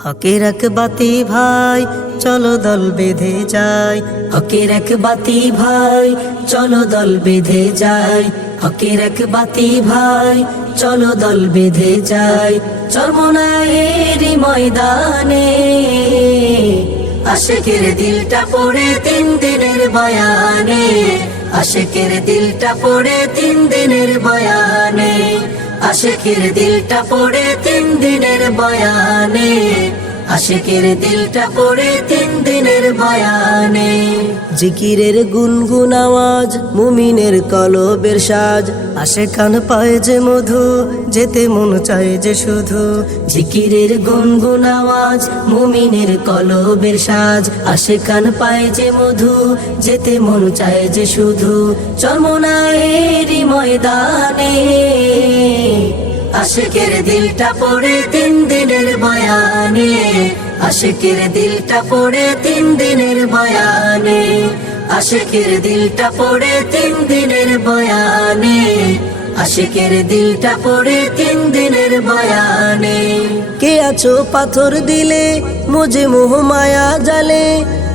হকের এক বাতি ভাই চলো দল বেঁধে যাই, হকের এক বাতি ভাই চলো দল বেঁধে যাই, হকের এক বাতি ভাই চলো দল বেঁধে যাই। চরমোনাইয়েরই ময়দানে আশেকের দিলটা পড়ে 3 দিনের বয়ানে, আশেকের দিলটা পড়ে 3 দিনের বয়ানে, আশেকের দিলটা পড়ে 3 দিনের বয়ানে, আশেকের দিলটা পড়ে 3 দিনের বয়ানে। জিকিরের গুনগুন আওয়াজ মুমিনের কলবের সাজ, আশেকান পায় যে মধু যেতে মন চায় যে শুধু। জিকিরের গুনগুন আওয়াজ মুমিনের কলবের সাজ, আশেকান পায় যে মধু যেতে মন চায় যে শুধু। চরমোনাইয়েরই ময়দানে আশেকের দিলটা পড়ে 3 দিনের বয়ানে, আশেকের দিলটা পড়ে 3 দিনের বয়ানে, আশেকের দিলটা পড়ে 3 দিনের বয়ানে, আশেকের দিলটা পড়ে 3 দিনের বয়ানে। কে আছো পাথর দিলে মুঝে মোহ মায়া জালে,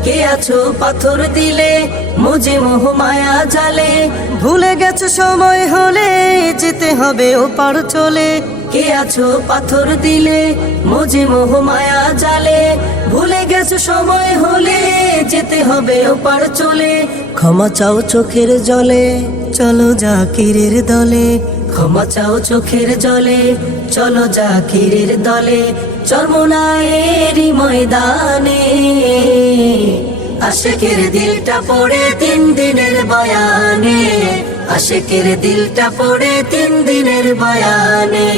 কে আছো পাথর দিলে মুঝে মোহ মায়া জালে। ভুলে গেছো সময় হলে যেতে হবে ওপার চলে, কে আছো পাথর দিলে মুঝে মোহ মায়া জালে। ভুলে গেছো সময় হলে যেতে হবে ওপার চলে। ক্ষমা চাও চোখের জলে চলো জাকিরের দলে, ক্ষমা চাও চোখের জলে চলো জাকিরের দলে। চরমোনাইয়েরই ময়দানে আশেকের দিলটা পড়ে 3 দিনের বয়ানে, আশেকের দিলটা পড়ে 3 দিনের বয়ানে।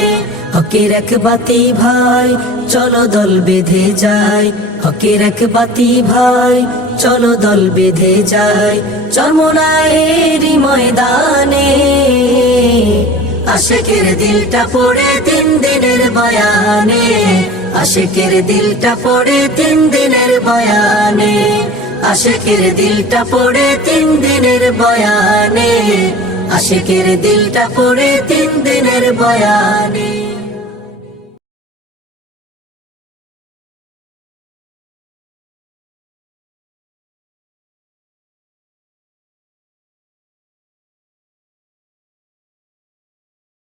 হকের এক বাতি ভাই চলো দল বেঁধে যাই, হকের এক বাতি ভাই চলো দল বেঁধে যাই। চরমোনাইয়েরই ময়দানে আশেকের দিলটা পড়ে 3 দিনের বয়ানে, আশেকের দিলটা পড়ে 3 দিনের বয়ানে, আশেকের দিলটা পড়ে 3 দিনের বয়ানে, আশেকের দিলটা পড়ে 3 দিনের বয়ানে।